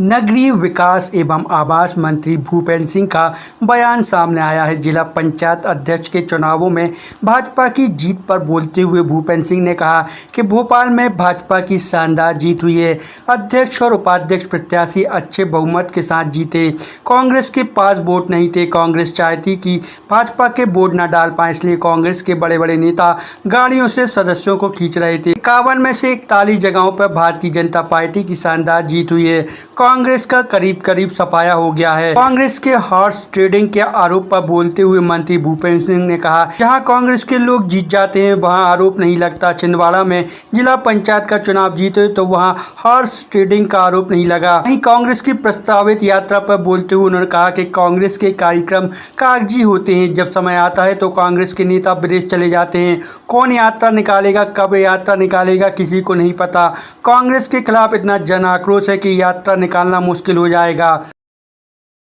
नगरीय विकास एवं आवास मंत्री भूपेंद्र सिंह का बयान सामने आया है। जिला पंचायत अध्यक्ष के चुनावों में भाजपा की जीत पर बोलते हुए भूपेंद्र सिंह ने कहा कि भोपाल में भाजपा की शानदार जीत हुई है। अध्यक्ष और उपाध्यक्ष प्रत्याशी अच्छे बहुमत के साथ जीते। कांग्रेस के पास वोट नहीं थे। कांग्रेस चाहती कि भाजपा के वोट न डाल पाए, इसलिए कांग्रेस के बड़े बड़े नेता गाड़ियों से सदस्यों को खींच रहे थे। 51 में से 41 जगहों पर भारतीय जनता पार्टी की शानदार जीत हुई है। कांग्रेस का करीब सफाया हो गया है। कांग्रेस के हॉर्स ट्रेडिंग के आरोप पर बोलते हुए मंत्री भूपेंद्र सिंह ने कहा, जहां कांग्रेस के लोग जीत जाते हैं वहां आरोप नहीं लगता। छिंदवाड़ा में जिला पंचायत का चुनाव जीते तो वहां हॉर्स ट्रेडिंग का आरोप नहीं लगा। वहीं कांग्रेस की प्रस्तावित यात्रा पर बोलते हुए उन्होंने कहा कि कांग्रेस के कार्यक्रम कागजी होते हैं। जब समय आता है तो कांग्रेस के नेता विदेश चले जाते हैं। कौन यात्रा निकालेगा, कब यात्रा निकालेगा, किसी को नहीं पता। कांग्रेस के खिलाफ इतना जन आक्रोश है कि यात्रा निकालना मुश्किल हो जाएगा।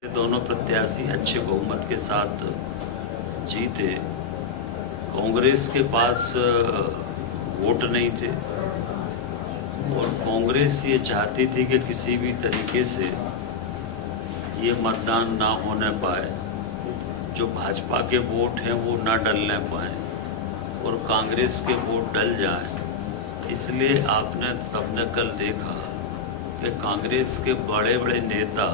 दोनों प्रत्याशी अच्छे बहुमत के साथ जीते। कांग्रेस के पास वोट नहीं थे और कांग्रेस ये चाहती थी कि किसी भी तरीके से ये मतदान ना होने पाए, जो भाजपा के वोट हैं वो ना डलने पाए और कांग्रेस के वोट डल जाएं। इसलिए आपने सबने कल देखा कि कांग्रेस के बड़े बड़े नेता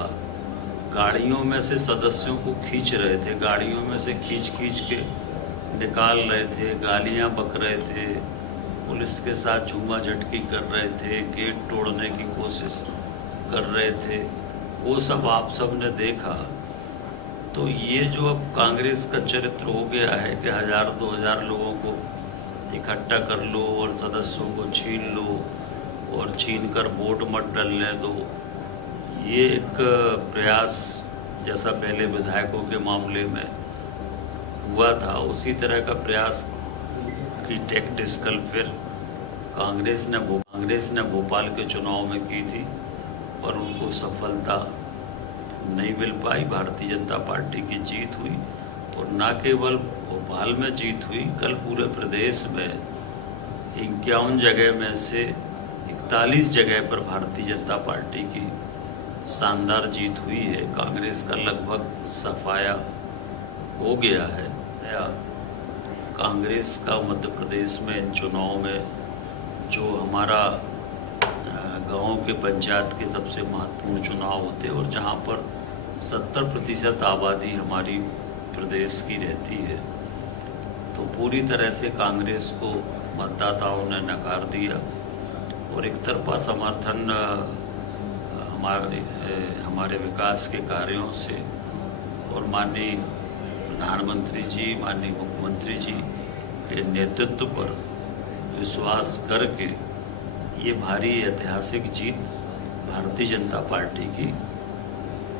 गाड़ियों में से सदस्यों को खींच रहे थे, गाड़ियों में से खींच के निकाल रहे थे, गालियां बक रहे थे, पुलिस के साथ झूमा झटकी कर रहे थे, गेट तोड़ने की कोशिश कर रहे थे। वो सब आप सब ने देखा। तो ये जो अब कांग्रेस का चरित्र हो गया है कि 1000-2000 लोगों को इकट्ठा कर लो और सदस्यों को छीन लो और छीन कर वोट मत डलने दो, ये एक प्रयास जैसा पहले विधायकों के मामले में हुआ था, उसी तरह का प्रयास की टैक्टिक्स कल फिर कांग्रेस ने भोपाल के चुनाव में की थी और उनको सफलता नहीं मिल पाई। भारतीय जनता पार्टी की जीत हुई और न केवल भोपाल में जीत हुई, कल पूरे प्रदेश में 51 जगह में से 41 जगह पर भारतीय जनता पार्टी की शानदार जीत हुई है। कांग्रेस का लगभग सफाया हो गया है। कांग्रेस का मध्य प्रदेश में इन चुनाव में जो हमारा गाँव के पंचायत के सबसे महत्वपूर्ण चुनाव होते हैं और जहाँ पर 70% आबादी हमारी प्रदेश की रहती है, तो पूरी तरह से कांग्रेस को मतदाताओं ने नकार दिया और एक तरफा समर्थन हमारे विकास के कार्यों से और माननीय प्रधानमंत्री जी, माननीय मुख्यमंत्री जी के नेतृत्व पर विश्वास करके ये भारी ऐतिहासिक जीत भारतीय जनता पार्टी की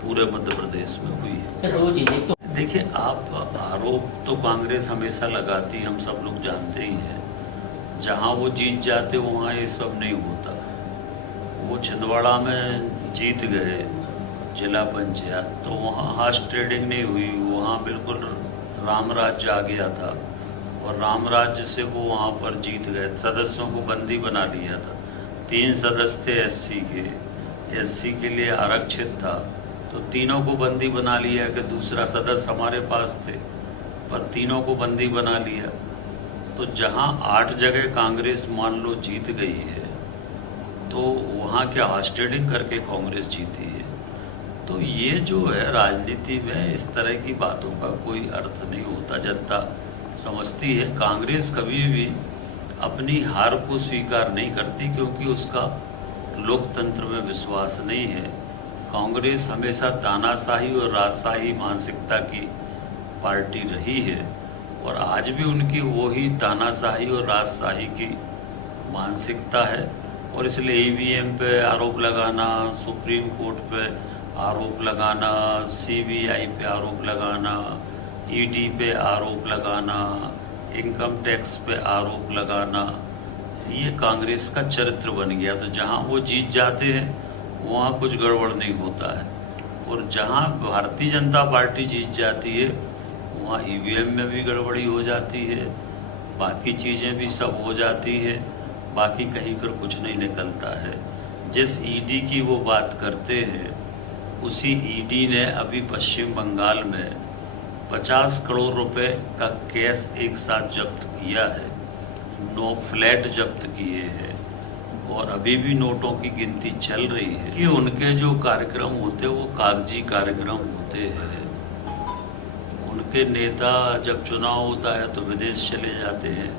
पूरे मध्य प्रदेश में हुई है। देखिए, आप आरोप तो कांग्रेस हमेशा लगाती, हम सब लोग जानते ही हैं। जहां वो जीत जाते वहां ये सब नहीं होता। वो छिंदवाड़ा में जीत गए जिला पंचायत, तो वहाँ हॉर्स ट्रेडिंग नहीं हुई, वहाँ बिल्कुल राम राज्य आ गया था और राम राज्य से वो वहाँ पर जीत गए। सदस्यों को बंदी बना लिया था। 3 सदस्य थे एससी के लिए आरक्षित था, तो तीनों को बंदी बना लिया कि दूसरा सदस्य हमारे पास थे, पर तीनों को बंदी बना लिया। तो जहाँ 8 जगह कांग्रेस मान लो जीत गई है, तो वहाँ क्या हॉर्स ट्रेडिंग करके कांग्रेस जीती है? तो ये जो है राजनीति में इस तरह की बातों का कोई अर्थ नहीं होता। जनता समझती है। कांग्रेस कभी भी अपनी हार को स्वीकार नहीं करती क्योंकि उसका लोकतंत्र में विश्वास नहीं है। कांग्रेस हमेशा तानाशाही और राजशाही मानसिकता की पार्टी रही है और आज भी उनकी वही तानाशाही और राजशाही की मानसिकता है और इसलिए ईवीएम पे आरोप लगाना, सुप्रीम कोर्ट पे आरोप लगाना, सीबीआई पे आरोप लगाना, ईडी पे आरोप लगाना, इनकम टैक्स पे आरोप लगाना, ये कांग्रेस का चरित्र बन गया। तो जहां वो जीत जाते हैं वहां कुछ गड़बड़ नहीं होता है और जहां भारतीय जनता पार्टी जीत जाती है वहां ईवीएम में भी गड़बड़ी हो जाती है, बाकी चीज़ें भी सब हो जाती है, बाकी कहीं फिर कुछ नहीं निकलता है। जिस ईडी की वो बात करते हैं, उसी ईडी ने अभी पश्चिम बंगाल में 50 करोड़ रुपए का कैश एक साथ जब्त किया है, 9 फ्लैट जब्त किए हैं और अभी भी नोटों की गिनती चल रही है कि उनके जो कार्यक्रम होते हैं वो कागजी कार्यक्रम होते हैं। उनके नेता जब चुनाव होता है तो विदेश चले जाते हैं,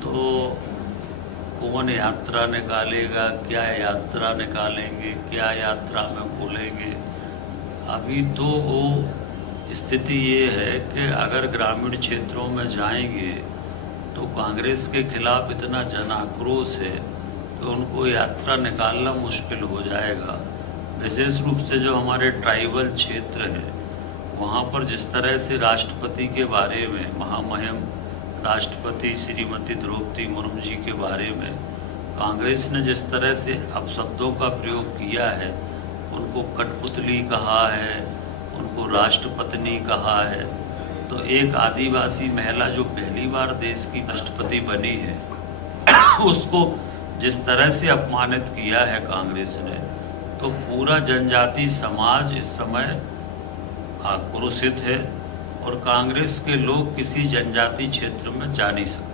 तो कौन यात्रा निकालेगा, क्या यात्रा निकालेंगे, क्या यात्रा में बोलेंगे। अभी तो वो स्थिति ये है कि अगर ग्रामीण क्षेत्रों में जाएंगे तो कांग्रेस के खिलाफ इतना जन आक्रोश है तो उनको यात्रा निकालना मुश्किल हो जाएगा। विशेष रूप से जो हमारे ट्राइबल क्षेत्र है वहाँ पर जिस तरह से राष्ट्रपति के बारे में, महामहिम राष्ट्रपति श्रीमती द्रौपदी मुर्मू जी के बारे में कांग्रेस ने जिस तरह से अपशब्दों का प्रयोग किया है, उनको कठपुतली कहा है, उनको राष्ट्रपत्नी कहा है, तो एक आदिवासी महिला जो पहली बार देश की राष्ट्रपति बनी है उसको जिस तरह से अपमानित किया है कांग्रेस ने, तो पूरा जनजाति समाज इस समय आक्रोशित है और कांग्रेस के लोग किसी जनजाति क्षेत्र में जा नहीं सकते।